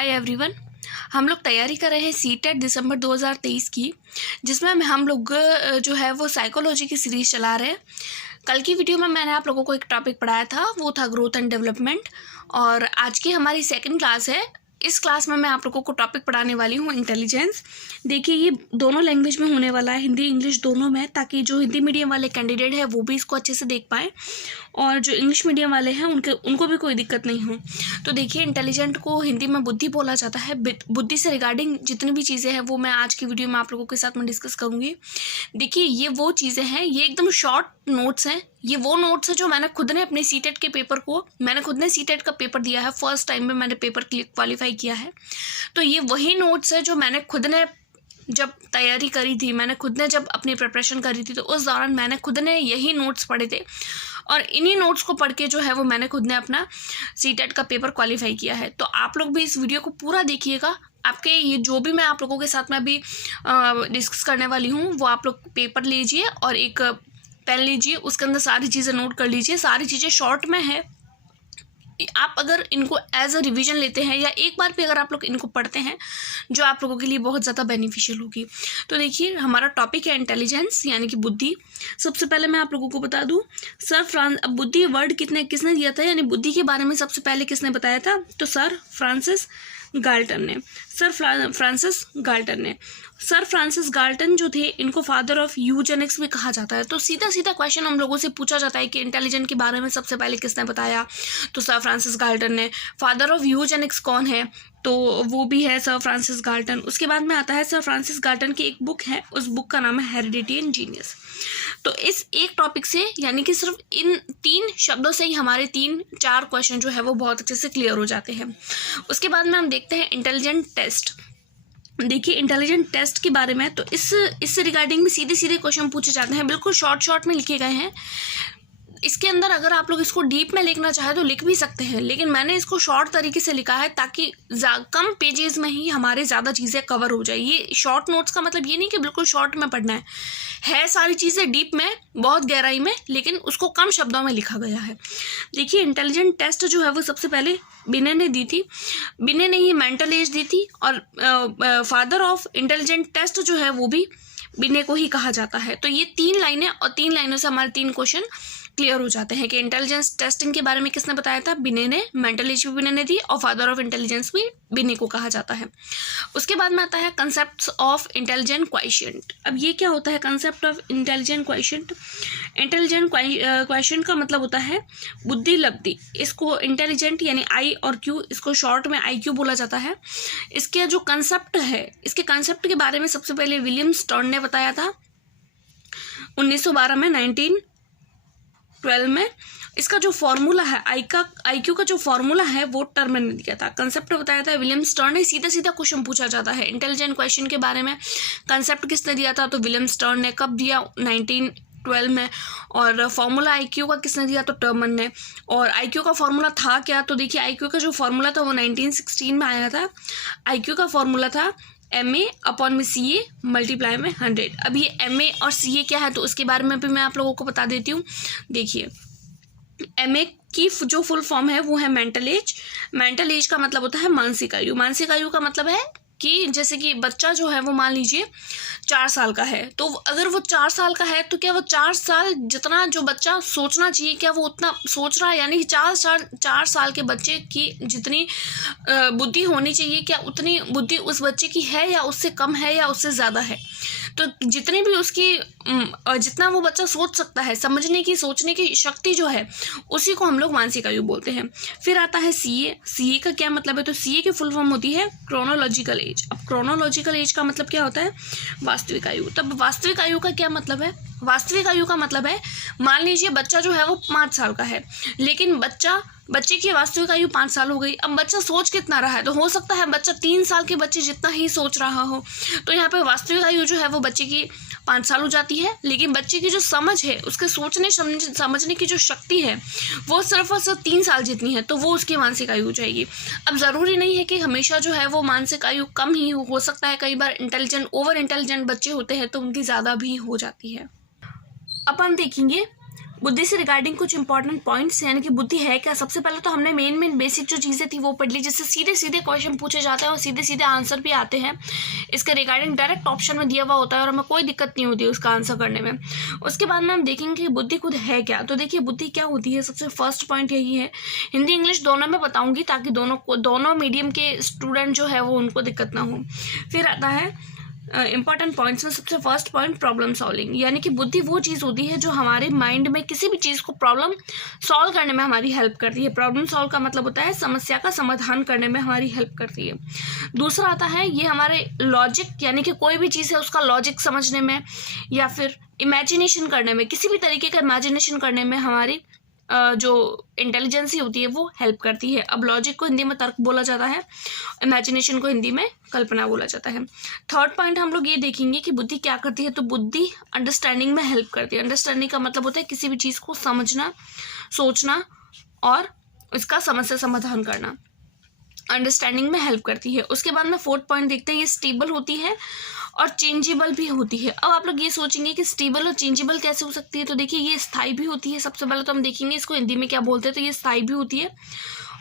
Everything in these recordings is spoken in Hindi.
Hi everyone. हम लोग तैयारी कर रहे हैं सीटेट दिसंबर 2023 की, जिसमें हम लोग जो है वो साइकोलॉजी की सीरीज़ चला रहे हैं। कल की वीडियो में मैंने आप लोगों को एक टॉपिक पढ़ाया था, वो था ग्रोथ एंड डेवलपमेंट, और आज की हमारी सेकंड क्लास है। इस क्लास में मैं आप लोगों को टॉपिक पढ़ाने वाली हूँ इंटेलिजेंस। देखिए, ये दोनों लैंग्वेज में होने वाला है, हिंदी इंग्लिश दोनों में, ताकि जो हिंदी मीडियम वाले कैंडिडेट है वो भी इसको अच्छे से देख पाएँ और जो इंग्लिश मीडियम वाले हैं उनको भी कोई दिक्कत नहीं हो। तो देखिए, इंटेलिजेंट को हिंदी में बुद्धि बोला जाता है। बुद्धि से रिगार्डिंग जितनी भी चीज़ें हैं वो मैं आज की वीडियो में आप लोगों के साथ में डिस्कस करूँगी। देखिए, ये वो चीज़ें हैं, ये एकदम शॉर्ट नोट्स हैं। ये वो नोट्स है जो मैंने खुद ने अपने सीटेट के पेपर को, मैंने खुद ने सीटेट का पेपर दिया है, फर्स्ट टाइम में मैंने पेपर क्वालिफाई किया है। तो ये वही नोट्स है जो मैंने खुद ने जब तैयारी करी थी, मैंने खुद ने जब अपनी प्रिपरेशन करी थी, तो उस दौरान मैंने खुद ने यही नोट्स पढ़े थे और इन्हीं नोट्स को पढ़ के जो है वो मैंने खुद ने अपना सीटेट का पेपर क्वालिफाई किया है। तो आप लोग भी इस वीडियो को पूरा देखिएगा। आपके ये जो भी मैं आप लोगों के साथ में अभी डिस्कस करने वाली हूँ, वो आप लोग पेपर लीजिए और एक पेन लीजिए, उसके अंदर सारी चीज़ें नोट कर लीजिए। सारी चीज़ें शॉर्ट में है। आप अगर इनको एज अ रिवीजन लेते हैं या एक बार भी अगर आप लोग इनको पढ़ते हैं, जो आप लोगों के लिए बहुत ज़्यादा बेनिफिशियल होगी। तो देखिए, हमारा टॉपिक है इंटेलिजेंस यानी कि बुद्धि। सबसे पहले मैं आप लोगों को बता दूं, अब बुद्धि वर्ड किसने दिया था, यानी बुद्धि के बारे में सबसे पहले किसने बताया था, तो सर फ्रांसिस गाल्टन ने। सर फ्रांसिस गाल्टन जो थे, इनको फादर ऑफ यूजेनिक्स भी कहा जाता है। तो सीधा सीधा क्वेश्चन हम लोगों से पूछा जाता है कि इंटेलिजेंट के बारे में सबसे पहले किसने बताया, तो सर फ्रांसिस गाल्टन ने। फादर ऑफ यूजेनिक्स कौन है, तो वो भी है सर फ्रांसिस गाल्टन। उसके बाद में आता है सर फ्रांसिस गाल्टन की एक बुक है, उस बुक का नाम है हेरिडिटी एंड जीनियस। तो इस एक टॉपिक से, यानी कि सिर्फ इन 3 शब्दों से ही हमारे 3-4 क्वेश्चन जो है वो बहुत अच्छे से क्लियर हो जाते हैं। उसके बाद में हम देखते हैं इंटेलिजेंट टेस्ट। देखिए, इंटेलिजेंट टेस्ट के बारे में तो इससे रिगार्डिंग भी सीधे सीधे क्वेश्चन पूछे जाते हैं, बिल्कुल शॉर्ट में लिखे गए हैं। इसके अंदर अगर आप लोग इसको डीप में लिखना चाहे तो लिख भी सकते हैं, लेकिन मैंने इसको शॉर्ट तरीके से लिखा है ताकि कम पेजेस में ही हमारे ज़्यादा चीज़ें कवर हो जाए। ये शॉर्ट नोट्स का मतलब ये नहीं कि बिल्कुल शॉर्ट में पढ़ना है सारी चीज़ें डीप में, बहुत गहराई में, लेकिन उसको कम शब्दों में लिखा गया है। देखिए, इंटेलिजेंट टेस्ट जो है वो सबसे पहले बिने ने दी थी। बिने ने ही मेंटल एज दी थी, और फादर ऑफ इंटेलिजेंट टेस्ट जो है वो भी बिने को ही कहा जाता है। तो ये 3 लाइनें, और 3 लाइनों से हमारे 3 क्वेश्चन क्लियर हो जाते हैं कि इंटेलिजेंस टेस्टिंग के बारे में किसने बताया था, बिने ने। मेंटल एज भी बिने ने दी, और फादर ऑफ इंटेलिजेंस भी बिने को कहा जाता है। उसके बाद में आता है कंसेप्ट ऑफ इंटेलिजेंट क्वेश्चन। अब ये क्या होता है concept of intelligent question? Intelligent question का मतलब होता है बुद्धि लब्धि। इसको इंटेलिजेंट यानी आई और क्यू, इसको शॉर्ट में IQ बोला जाता है। इसके जो कंसेप्ट है, इसके कंसेप्ट के बारे में सबसे पहले विलियम स्टर्न ने बताया था 1912 में, 1912 में। इसका जो फॉर्मूला है IQ का जो फॉर्मूला है वो टर्म ने दिया था। कंसेप्ट बताया था विलियम स्टर्न ने। सीधा सीधा क्वेश्चन पूछा जाता है इंटेलिजेंट क्वेश्चन के बारे में। कंसेप्ट किसने दिया था, तो विलियम स्टर्न ने। कब दिया, 1912 में। और फॉर्मूला IQ का किसने दिया, तो टर्मन ने। और IQ का फॉर्मूला था क्या, तो देखिए, IQ का जो फॉर्मूला था वो 1916 में आया था। IQ का फॉर्मूला था MA/CA मल्टीप्लाई में 100। अब ये MA और CA क्या है, तो उसके बारे में भी मैं आप लोगों को बता देती हूँ। देखिए, MA की जो फुल फॉर्म है वो है मेंटल एज। मेंटल एज का मतलब होता है मानसिक आयु। मानसिक आयु का मतलब है कि जैसे कि बच्चा जो है वो मान लीजिए 4 साल का है, तो अगर वो 4 साल का है तो क्या वो 4 साल जितना जो बच्चा सोचना चाहिए, क्या वो उतना सोच रहा है? यानी कि 4 साल के बच्चे की जितनी बुद्धि होनी चाहिए, क्या उतनी बुद्धि उस बच्चे की है, या उससे कम है, या उससे ज़्यादा है? तो जितनी भी उसकी जितना वो बच्चा सोच सकता है, समझने की, सोचने की शक्ति जो है, उसी को हम लोग मानसिक आयु बोलते हैं। फिर आता है CA का क्या मतलब है, तो CA की फुल फॉर्म होती है क्रोनोलॉजिकल एज। अब क्रोनोलॉजिकल एज का मतलब क्या होता है, वास्तविक आयु। तब वास्तविक आयु का क्या मतलब है, वास्तविक आयु का मतलब है, मान लीजिए बच्चा जो है वो 5 साल का है, लेकिन बच्चे की वास्तविक आयु 5 साल हो गई। अब बच्चा सोच कितना रहा है, तो हो सकता है बच्चा 3 साल के बच्चे जितना ही सोच रहा हो, तो यहाँ पे वास्तविक आयु जो है वो बच्चे की 5 साल हो जाती है। लेकिन बच्चे की जो समझ है, उसके सोचने समझने की जो शक्ति है, वो सिर्फ और सिर्फ 3 साल जितनी है, तो वो उसकी मानसिक आयु हो जाएगी। अब ज़रूरी नहीं है कि हमेशा जो है वो मानसिक आयु कम ही हो सकता है कई बार ओवर इंटेलिजेंट बच्चे होते हैं तो उनकी ज़्यादा भी हो जाती है। अपन देखेंगे बुद्धि से रिगार्डिंग कुछ इंपॉर्टेंट पॉइंट्स, यानी कि बुद्धि है क्या। सबसे पहले तो हमने मेन बेसिक जो चीज़ें थी वो पढ़ ली, जिससे सीधे सीधे क्वेश्चन पूछे जाते हैं और सीधे सीधे आंसर भी आते हैं। इसके रिगार्डिंग डायरेक्ट ऑप्शन में दिया हुआ होता है और हमें कोई दिक्कत नहीं होती है उसका आंसर करने में। उसके बाद में हम देखेंगे कि बुद्धि खुद है क्या। तो देखिए बुद्धि क्या होती है, सबसे फर्स्ट पॉइंट यही है, हिंदी इंग्लिश दोनों में बताऊंगी ताकि दोनों मीडियम के स्टूडेंट जो है वो उनको दिक्कत ना हो। फिर आता है इंपॉर्टेंट पॉइंट्स में सबसे फर्स्ट पॉइंट प्रॉब्लम सॉल्विंग, यानी कि बुद्धि वो चीज़ होती है जो हमारे माइंड में किसी भी चीज़ को प्रॉब्लम सॉल्व करने में हमारी हेल्प करती है। प्रॉब्लम सॉल्व का मतलब होता है समस्या का समाधान करने में हमारी हेल्प करती है। दूसरा आता है ये हमारे लॉजिक, यानी कि कोई भी चीज़ है उसका लॉजिक समझने में या फिर इमेजिनेशन करने में, किसी भी तरीके का इमेजिनेशन करने में हमारी जो इंटेलिजेंसी होती है वो हेल्प करती है। अब लॉजिक को हिंदी में तर्क बोला जाता है, इमेजिनेशन को हिंदी में कल्पना बोला जाता है। थर्ड पॉइंट हम लोग ये देखेंगे कि बुद्धि क्या करती है। तो बुद्धि अंडरस्टैंडिंग में हेल्प करती है। अंडरस्टैंडिंग का मतलब होता है किसी भी चीज़ को समझना, सोचना और इसका समस्या समाधान करना, अंडरस्टैंडिंग में हेल्प करती है। उसके बाद में फोर्थ पॉइंट देखते हैं, ये स्टेबल होती है और चेंजेबल भी होती है। अब आप लोग ये सोचेंगे कि स्टेबल और चेंजेबल कैसे हो सकती है। तो देखिए ये स्थायी भी होती है। सबसे पहले तो हम देखेंगे इसको हिंदी में क्या बोलते हैं। तो ये स्थायी भी होती है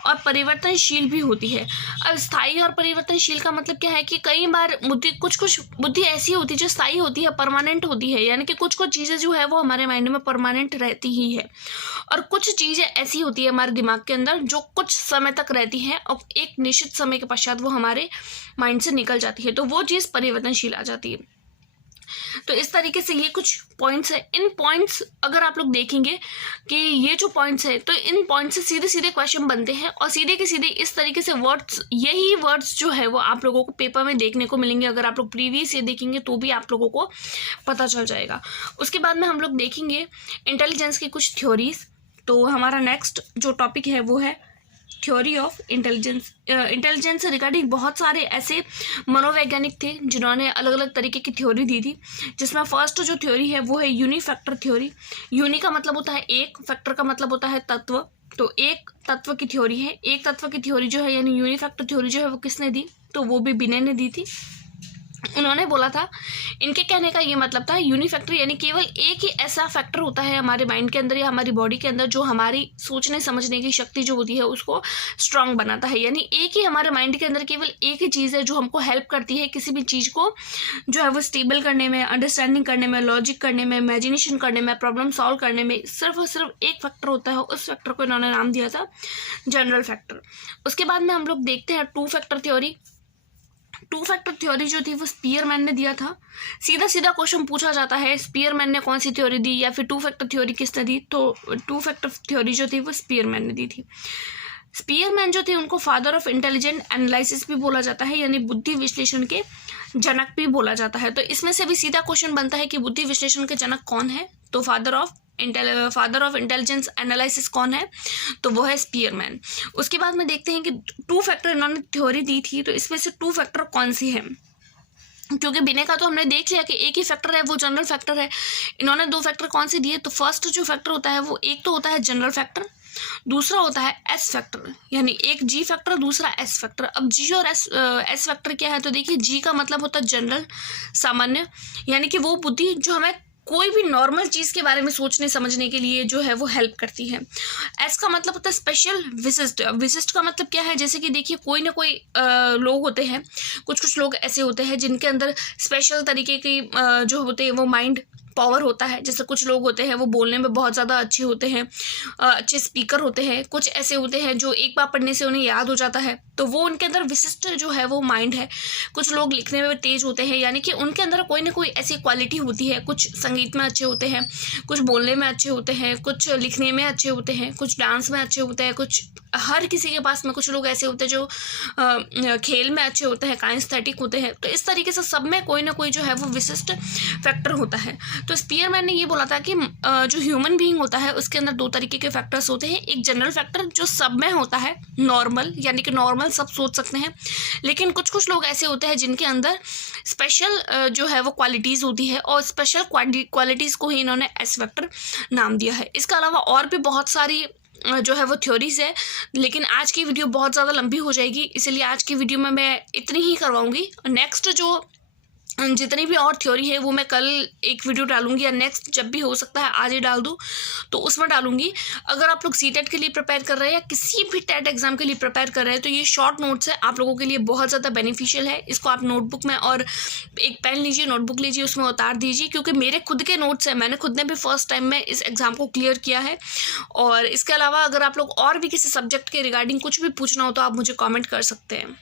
और परिवर्तनशील भी होती है। अब स्थायी और परिवर्तनशील का मतलब क्या है कि कई बार कुछ बुद्धि ऐसी होती है जो स्थायी होती है, परमानेंट होती है, यानी कि कुछ चीज़ें जो है वो हमारे माइंड में परमानेंट रहती ही है, और कुछ चीज़ें ऐसी होती है हमारे दिमाग के अंदर जो कुछ समय तक रहती है और एक निश्चित समय के पश्चात वो हमारे माइंड से निकल जाती है, तो वो चीज़ परिवर्तनशील आ जाती है। तो इस तरीके से ये कुछ पॉइंट्स है। इन पॉइंट्स अगर आप लोग देखेंगे कि ये जो पॉइंट्स है तो इन पॉइंट्स से सीधे सीधे क्वेश्चन बनते हैं और सीधे के सीधे इस तरीके से वर्ड्स, यही वर्ड्स जो है वो आप लोगों को पेपर में देखने को मिलेंगे। अगर आप लोग प्रीवियस ये देखेंगे तो भी आप लोगों को पता चल जाएगा। उसके बाद में हम लोग देखेंगे इंटेलिजेंस की कुछ थ्योरीज। तो हमारा नेक्स्ट जो टॉपिक है वो है थ्योरी ऑफ इंटेलिजेंस। इंटेलिजेंस से रिगार्डिंग बहुत सारे ऐसे मनोवैज्ञानिक थे जिन्होंने अलग अलग तरीके की थ्योरी दी थी, जिसमें फर्स्ट जो थ्योरी है वो है यूनिफैक्टर थ्योरी। यूनि का मतलब होता है एक, फैक्टर का मतलब होता है तत्व। तो एक तत्व की थ्योरी है। एक तत्व की थ्योरी जो है यानी यूनिफैक्टर थ्योरी जो है वो किसने दी, तो वो भी बिने ने दी थी। उन्होंने बोला था, इनके कहने का ये मतलब था यूनिफैक्टर यानी केवल एक ही ऐसा फैक्टर होता है हमारे माइंड के अंदर या हमारी बॉडी के अंदर जो हमारी सोचने समझने की शक्ति जो होती है उसको स्ट्रांग बनाता है। यानी एक ही हमारे माइंड के अंदर केवल एक ही चीज़ है जो हमको हेल्प करती है किसी भी चीज़ को जो है वो स्टेबल करने में, अंडरस्टैंडिंग करने में, लॉजिक करने में, इमेजिनेशन करने में, प्रॉब्लम सॉल्व करने में। सिर्फ और सिर्फ एक फैक्टर होता है, उस फैक्टर को इन्होंने नाम दिया था जनरल फैक्टर। उसके बाद में हम लोग देखते हैं two factor theory. Two factor theory जो थी वो स्पीयरमैन ने दिया था। सीधा सीधा क्वेश्चन पूछा जाता है स्पीयरमैन ने कौन सी थ्योरी दी या फिर टू फैक्टर थ्योरी किसने दी, तो टू फैक्टर थ्योरी जो थी वो स्पीयरमैन ने दी थी। स्पीयरमैन जो थे उनको फादर ऑफ इंटेलिजेंट एनालिसिस भी बोला जाता है, यानी बुद्धि विश्लेषण के जनक भी बोला जाता है। तो इसमें से भी सीधा क्वेश्चन बनता है कि बुद्धि विश्लेषण के जनक कौन है, तो फादर ऑफ इंटेलिजेंस एनालिसिस कौन है, तो वो है स्पीयरमैन। उसके बाद में देखते हैं कि टू फैक्टर इन्होंने थ्योरी दी थी, तो इसमें से टू फैक्टर कौन सी है, क्योंकि बिने का तो हमने देख लिया कि एक ही फैक्टर है वो जनरल फैक्टर है। इन्होंने दो फैक्टर कौन से दिए, तो फर्स्ट जो फैक्टर होता है वो एक तो होता है जनरल फैक्टर, दूसरा होता है एस फैक्टर, यानी एक जी फैक्टर दूसरा एस फैक्टर। अब जी और एस फैक्टर क्या है, तो देखिए जी का मतलब होता है जनरल, सामान्य, यानी कि वो बुद्धि जो हमें कोई भी नॉर्मल चीज़ के बारे में सोचने समझने के लिए जो है वो हेल्प करती है। एस का मतलब होता है स्पेशल, विशिष्ट। विशिष्ट का मतलब क्या है, जैसे कि देखिए कोई ना कोई लोग होते हैं, कुछ लोग ऐसे होते हैं जिनके अंदर स्पेशल तरीके की जो होते हैं वो माइंड पावर होता है। जैसे कुछ लोग होते हैं वो बोलने में बहुत ज़्यादा अच्छे होते हैं, अच्छे स्पीकर होते हैं। कुछ ऐसे होते हैं जो एक बार पढ़ने से उन्हें याद हो जाता है, तो वो उनके अंदर विशिष्ट जो है वो माइंड है। कुछ लोग लिखने में तेज होते हैं, यानी कि उनके अंदर कोई ना कोई ऐसी क्वालिटी होती है। कुछ संगीत में अच्छे होते हैं, कुछ बोलने में अच्छे होते हैं, कुछ लिखने में अच्छे होते हैं, कुछ डांस में अच्छे होते हैं, कुछ हर किसी के पास में कुछ लोग ऐसे होते हैं जो खेल में अच्छे होते हैं, काइनेस्थेटिक होते हैं। तो इस तरीके से सब में कोई ना कोई जो है वो विशिष्ट फैक्टर होता है। तो स्पीयरमैन ने ये बोला था कि जो ह्यूमन बीइंग होता है उसके अंदर दो तरीके के फैक्टर्स होते हैं। एक जनरल फैक्टर जो सब में होता है, नॉर्मल, यानी कि नॉर्मल सब सोच सकते हैं। लेकिन कुछ लोग ऐसे होते हैं जिनके अंदर स्पेशल जो है वो क्वालिटीज़ होती है, और स्पेशल क्वालिटीज़ को ही इन्होंने एस फैक्टर नाम दिया है। इसके अलावा और भी बहुत सारी जो है वो थ्योरीज है, लेकिन आज की वीडियो बहुत ज़्यादा लंबी हो जाएगी, इसलिए आज की वीडियो में मैं इतनी ही करवाऊंगी। नेक्स्ट जो जितनी भी और थ्योरी है वो मैं कल एक वीडियो डालूंगी, या नेक्स्ट जब भी हो सकता है आज ही डाल दूँ तो उसमें डालूंगी। अगर आप लोग सीटेट के लिए प्रिपेयर कर रहे हैं या किसी भी टेट एग्जाम के लिए प्रिपेयर कर रहे हैं तो ये शॉर्ट नोट्स है आप लोगों के लिए बहुत ज़्यादा बेनिफिशियल है। इसको आप नोटबुक में और एक पेन लीजिए, नोटबुक लीजिए, उसमें उतार दीजिए, क्योंकि मेरे खुद के नोट्स हैं, मैंने खुद ने भी फर्स्ट टाइम में इस एग्ज़ाम को क्लियर किया है। और इसके अलावा अगर आप लोग और भी किसी सब्जेक्ट के रिगार्डिंग कुछ भी पूछना हो तो आप मुझे कॉमेंट कर सकते हैं।